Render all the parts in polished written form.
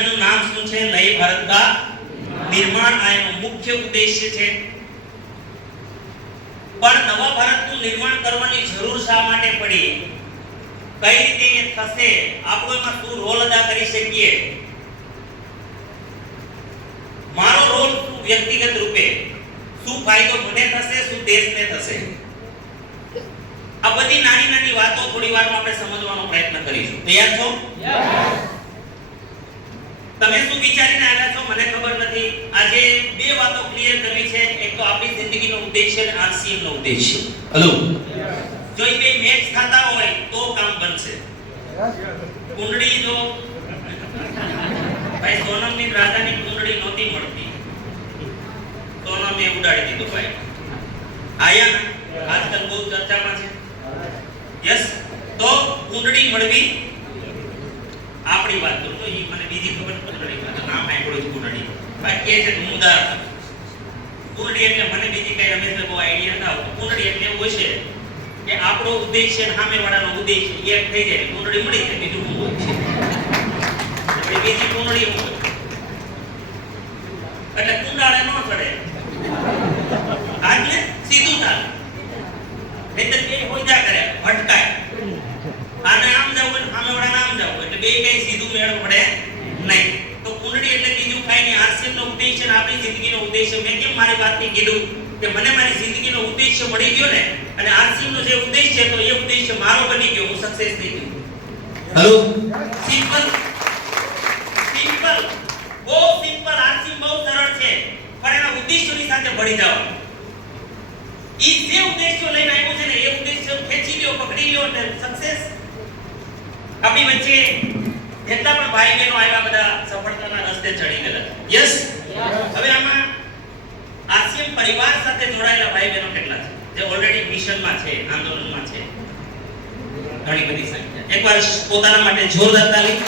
અભિયાનનું નામ શું છે? નए भारत का निर्माण। આ એનો મુખ્ય ઉદ્દેશ્ય છે। પણ નવા ભારતનું નિર્માણ કરવાની જરૂર શા માટે પડી? કઈ રીતે એ થશે? આપણે એમાં શું રોલ અદા કરી શકીએ? મારો રોલ શું વ્યક્તિગત રૂપે? શું ફાયદો મને થશે, શું દેશને થશે? આ બધી નાની નાની વાતો થોડી વારમાં આપણે સમજવાનો પ્રયત્ન કરીશું। તૈયાર છો? તમે શું વિચારીને આવ્યા છો મને ખબર નથી। આજે બે વાતો ક્લિયર કરવી છે। એક તો આપણી જિંદગીનો ઉદ્દેશ્ય અને આરસીએમ નો ઉદ્દેશ્ય। હેલો, જો એ બે મેચ થતા હોય તો કામ બનશે। કુંડળી જો ભાઈ સોનમની રાજાની કુંડળી નહોતી મળતી, સોનમે ઉડાડી દીધો ભાઈ। આયા ને આજકાલ બહુ ચર્ચામાં છે। યસ, તો કુંડળી મળવી આપણી વાત તો ઈ મને બીજી ખબર પડી તો નામ આપ્યું કુંડળી ભાઈ કે છે મુંદાર કુંડળી એટલે મને બીજી કઈ હંમેશા બહુ આઈડિયા ના આવતો। કુંડળી એટલે એવું છે કે આપણો ઉદ્દેશ્ય અને સામેવાળાનો ઉદ્દેશ્ય એક થઈ જાય, કુંડળી મળી જાય, બીજું શું હોય છે? બીજી કુંડળી હોય એટલે કુંડાળે ન ચડે, આજે સીધું ચાલે, એટલે બે હોઈજા કરે, ભટકાય, આને આમ જાવ ને સામેવાળાને આમ જાવ એટલે બે કઈ સીધું મેળ પડે નહીં। તો કુંડળી એટલે બીજું કાઈ નહીં, આરસીએમ નો ઉદ્દેશ્ય અને આપણી જિંદગીનો ઉદ્દેશ્ય। મેં કેમ મારી વાતની કીધું કે મને મારી જિંદગીનો ઉદ્દેશ્ય મળી ગયો ને, અને આરસીએમ નો જે ઉદ્દેશ્ય તો એ ઉદ્દેશ્ય મારો બની ગયો, હું સક્સેસ થઈ ગયો। હેલો, સિમ્પલ સિમ્પલ, બહુ સિમ્પલ। આરસીએમ બહુ સરળ છે, પણ એના ઉદ્દેશ્યોની સાથે ભળી જાવ। ઈ જે ઉદ્દેશ્યો લઈને આવ્યો છે ને એ ઉદ્દેશ્ય ખેંચી લ્યો, પકડી લ્યો એટલે સક્સેસ। આપણી વચ્ચે જેટલા પણ ભાઈ બહેનો આવ્યા બધા સફળતાના રસ્તે ચડી ગયા। યસ, હવે આમાં આરસીએમ પરિવાર સાથે જોડાયેલા ભાઈ બહેનો કેટલા છે જે ઓલરેડી મિશનમાં છે, આંદોલનમાં છે? ઘણી બધી સંખ્યા। એકવાર પોતાના માટે જોરદાર તાલી।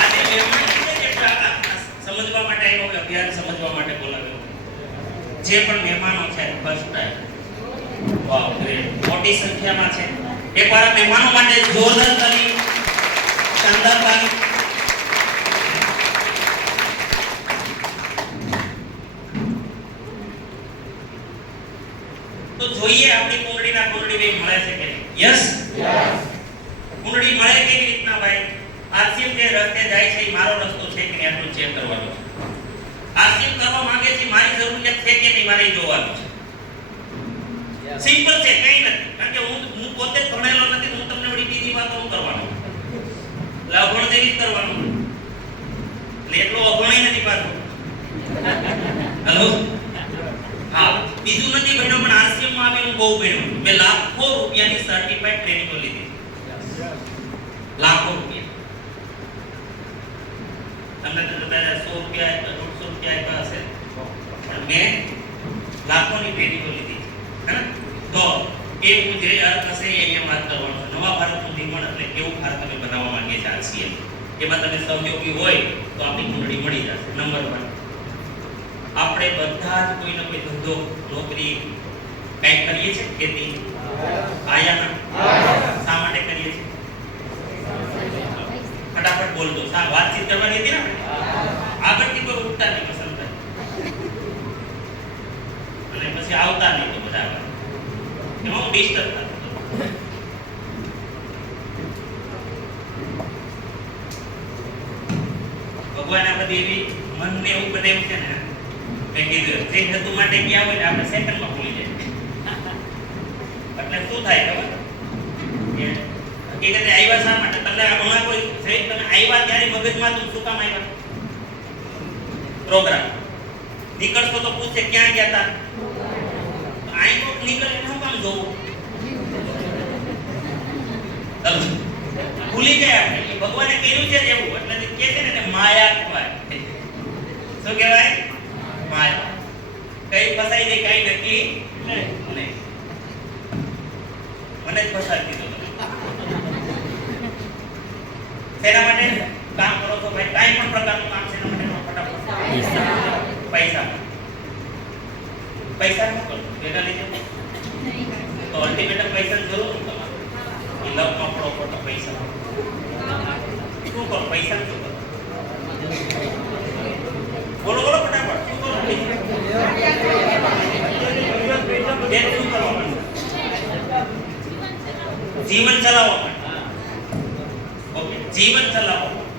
આજે મહેમાન સમજવા માટે આવ્યો, અભિયાન સમજવા માટે બોલાવ્યો। જે પણ મહેમાનો છે ફર્સ્ટ ટાઈમ, વાવ ગ્રેટ, મોટી સંખ્યામાં છે। એકવાર આ મહેમાનો માટે જોરદાર તાલી, શાનદાર તાલી। તો જોઈએ આપણી કુંડળીના કુંડળી બે મળે છે કે નહીં? યસ, કુંડળી મળે કેવી રીતના ભાઈ? આરસીએમ જે રસ્તે જાય છે એ મારો રસ્તો છે કે નહીં એટલું ચેક કરવાનું છે। આરસીએમ કરવા માંગે છે, મારી જરૂરિયાત છે કે નહીં મારે જોવાનું છે। સિમ્પલ છે, કઈ નથી, કારણ કે હું પોતે જ ભણેલો નથી, હું તમને વળી બીજી વાતો હું કરવાનો, અભણ જેવી જ કરવાનું, એટલે એટલો અભણ નથી પાછો। હેલો, હા, બીજું નથી ભણ્યો, પણ આરસીએમ માં આવીને બહુ ભણ્યો। મેં લાખો રૂપિયાની સર્ટિફાઈડ ટ્રેનિંગો લીધી, લાખો રૂપિયા। તમને તો કદાચ 100 રૂપિયા 150 રૂપિયા આપ્યા હશે, પણ મેં લાખોની ટ્રેનિંગો લીધી છે, હે ને? તો એ હું જે અર્થ હશે એ અહીંયા વાત કરવાનો છે। નવા ભારતનું નિર્માણ એટલે કેવું ભારત અમે બનાવવા માંગીએ છીએ આરસીએમ, એમાં તમે સહયોગી હોય તો આપણી કુંડળી મળી જશે। નંબર 1, આપણે બધા જ કોઈને કોઈ ધંધો, નોકરી કંઈક કરીએ છીએ, ખેતી આયાના શા માટે કરીએ છીએ? ફટાફટ બોલ દો, સા વાતચીત કરવાની હતી ને, આગળથી કોઈ ઉઠતા નહીં પસંદ કરે, અને પછી આવતા નહીં તો બધા એમાં હું ડિસ્ટર્બ થતો। ભગવાન આ બધી એવી મનને એવું બનાવ્યું છે ને, મેં કીધું જે હેતુ માટે ગયા હોય ને આપણે સેકન્ડમાં ભૂલી જાય। એટલે શું થાય ખબર? હકીકતે આવ્યા શા માટે? તમને હમણાં કોઈ તમે આવ્યા ત્યારે મગજમાં શું કામ આવ્યા? પ્રોગ્રામ નીકળશો તો પૂછે ક્યાં ગયા હતા, આઈ તો નીકળે શું કામ જોવું? ભૂલી ગયા આપણે, ભગવાને કર્યું છે એવું, એટલે કે છે ને માયા કહેવાય। શું કહેવાય? માયા। કઈ ફસાઈ જાય કઈ નક્કી નહીં, મને જ ફસાઈ દીધો તમે। તેના માટે કામ કરો છો ભાઈ, કાઈ પણ પ્રકારનું કામ છે એના માટે ફટાફટ પૈસા પૈસા ન કરો, ભેગા લઈ જાઓ તો અલ્ટિમેટમ પૈસા જરૂર તમારે, એ લવમાં પડો પડો પૈસા। પૈસા શું કરો? બોલો બોલો ફટાફટ, શું કરો? બેન શું કરવા માટે? જીવન ચલાવવા માટે. ઓકે, જીવન ચલાવવા માટે.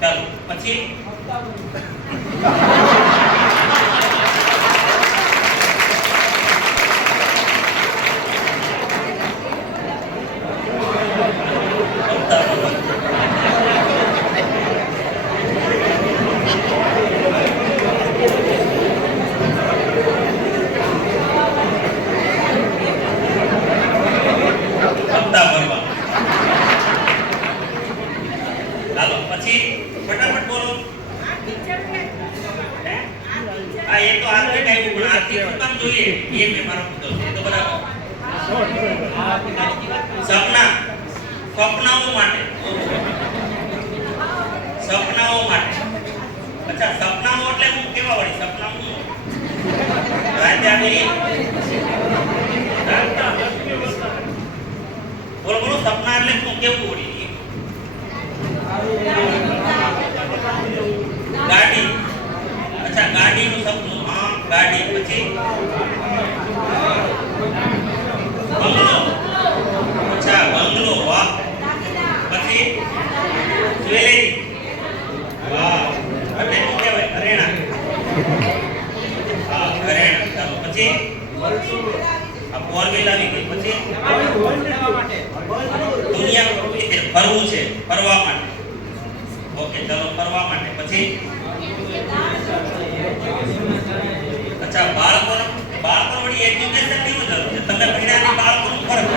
ચાલો પછી ફટાફટ બોલો. આ એ તો આર્થિક આવ્યું પણ આર્થિક શું કામ જોઈએ એ મેં મારો મુદ્દો છે. તો બરાબર સપનાઓ માટે. સપનાઓ માટે. અચ્છા, સપનાઓ એટલે હું કેવા વાળી સપના? હું રાજાની બોલો બોલો, સપના એટલે હું કેવું વળી? ગાડી. અચ્છા, ગાડીનું સપનું. હા, ગાડી. પછી બંગલો. અચ્છા, બંગલો. વાહ. પછી જ્વેલરી. વાહ. એટલે શું કહેવાય? ઘરેણા. હા, ઘરેણા. ચાલો પછી આ ફોર વ્હીલ આવી ગઈ. પછી દુનિયા ફરવું છે, ફરવા માટે. ઓકે, ચાલો ફરવા માટે. પછી અચ્છા, બાળકો વળી એજ્યુકેશન ની જરૂર છે. તમે ભણ્યા બાળકોનું ફરક.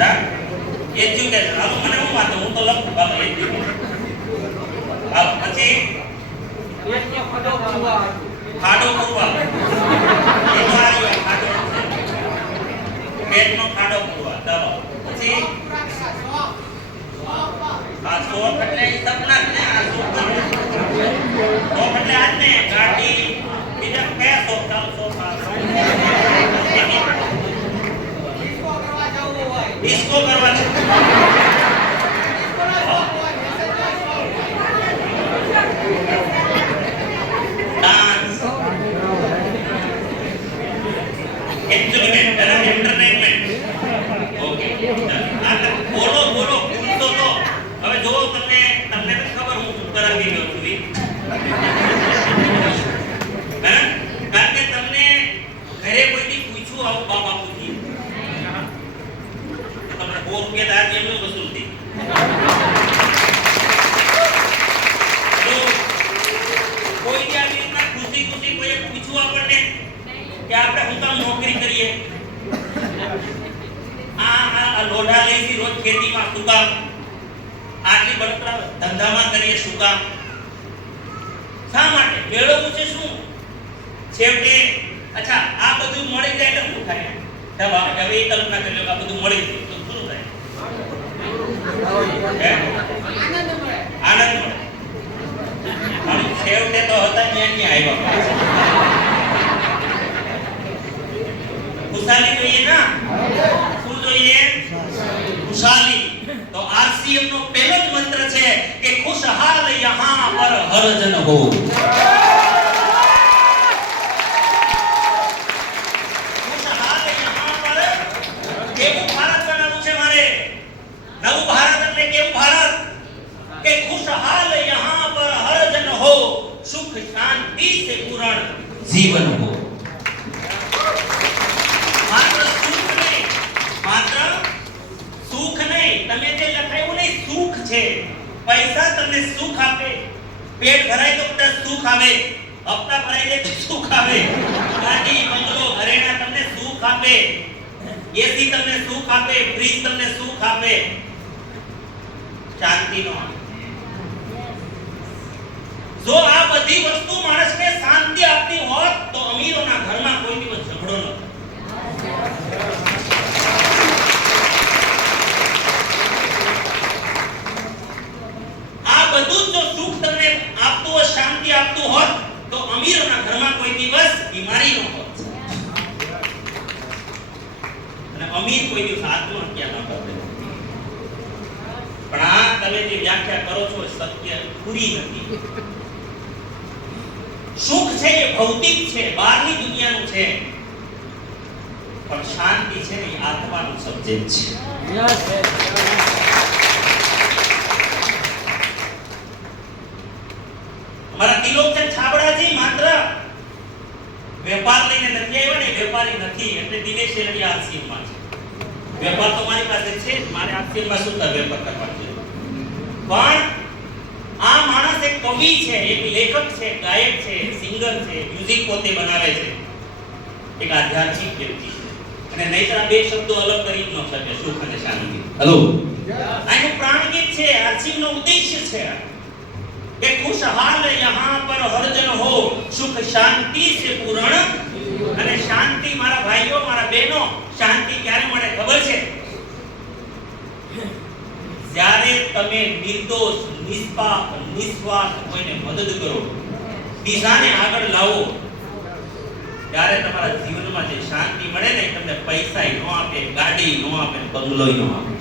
હા, એજ્યુકેશન. હાલો, મને હું વાંધો, હું તો લખું બાબા એજ્યુકેશન. હા, પછી ખાડો પૂરવા. એ તો આવ્યો ખાડો. પેટનો ખાડો પૂરવા. ચાલો પછી આ શોખ એટલે સપના ને. આ શોખ એટલે આજ ને ગાડી. બીજા કયા શોખ? ચાલો શોખ ડિસ્કો કરવા છે. Dance, entertainment. ઓકે, બોલો બોલો. તો હવે જો તમને ખબર હું કરાવી ગયો છું. કારણ કે તમને ઘરે કોઈથી પૂછ્યું આવું બાપુજી તમને 100 રૂપિયા દાર જેમનું વસૂલ થઈ. કોઈ આવી રીતના ખુશી કોઈએ પૂછ્યું આપણને કે આપણે હું કામ નોકરી કરીએ? આ લોઢા લઈથી રોજ ખેતીમાં શું કામ? આટલી બળતરા ધંધામાં કરીએ શું કામ? શા માટે? મેળવવું છે શું? છેવટે અચ્છા, આ બધું મળી જાય એટલે શું થાય? હવે એ કલ્પના કરી લો કે આ બધું મળી જાય તો શું થાય? આનંદ મળે. પણ છેવટે તો હતા ત્યાં આવ્યા. ખુશાલી જોઈએ ના? શું જોઈએ? ખુશાલી. તો આરસીએમ નો પહેલો જ મંત્ર છે કે ખુશહાલ યહાં પર હરજન હો. ખુશહાલ યહાં પર. કેવું ભારત બનાવવું છે મારે? નવું ભારત એટલે કેવું ભારત? કે ખુશહાલ યહાં પર હરજન હો, સુખ શાંતિ से पूर्ण जीवन हो. માત્ર સુખ નહીં. તમે જે લખાયું નહીં સુખ છે. પૈસા તમને સુખ આપે. પેટ ભરાય તો તમને સુખ આવે. હપ્તા ભરાય તો સુખ આવે. ગાડી, બંગલો, ઘરેણા તમને સુખ આપે. એસી તમને સુખ આપે. ફ્રીજ તમને સુખ આપે. શાંતિ નો. જો આ બધી વસ્તુ માણસને શાંતિ આપતી હોત તો અમીરોના ઘરમાં કોઈ દિવસ ઝઘડો ન થાય. બધું જો સુખ તમને આપતું હોય, શાંતિ આપતું હોત તો અમીરોના ઘરમાં કોઈ દિવસ બીમારી ન હોત. અને અમીર કોઈ દિવસ આત્મહત્યા ન કરે. પણ આ તમે જે વ્યાખ્યા કરો છો એ સત્ય પૂરી નથી. સુખ છે એ ભૌતિક છે, બહારની દુનિયાનું છે, પણ શાંતિ છે ને એ આત્માનું સબ્જેક્ટ છે. અમારા તિલોચન છાબડાજી માત્ર વેપાર લઈને નથી આવ્યા ને, વેપારી નથી, એટલે દિનેશ શેરડી આરસીએમમાં છે. વેપાર તો મારી પાસે છે, મારે આરસીએમમાં શું વેપાર કરવા છે. પણ આ માણસ એક કવિ છે, એક લેખક છે, ગાયક છે, સિંગર છે, મ્યુઝિક પોતે બનાવે છે, એક આધ્યાત્મિક વ્યક્તિ છે. અને નહીતર આ બે શબ્દો અલગ કરી ન શકે, સુખ અને શાંતિ. હેલો, આનું પ્રાણગીત છે, આરસીએમનો ઉદ્દેશ્ય છે કે खुशहाल यहाँ पर हर जन हो, सुख शांति से पूर्ण. અને શાંતિ મારા ભાઈઓ, મારા બહેનો, શાંતિ ક્યારે મળે ખબર છે? જ્યારે તમે નિર્દોષ, નિષ્પાપ, નિસ્વાર્થ કોઈને મદદ કરો, બીજાને આગળ લાવો, ત્યારે તમારા જીવનમાં જે શાંતિ મળે ને, તમને પૈસા ન આપે, ગાડી ન આપે, બંગલો ન આપે.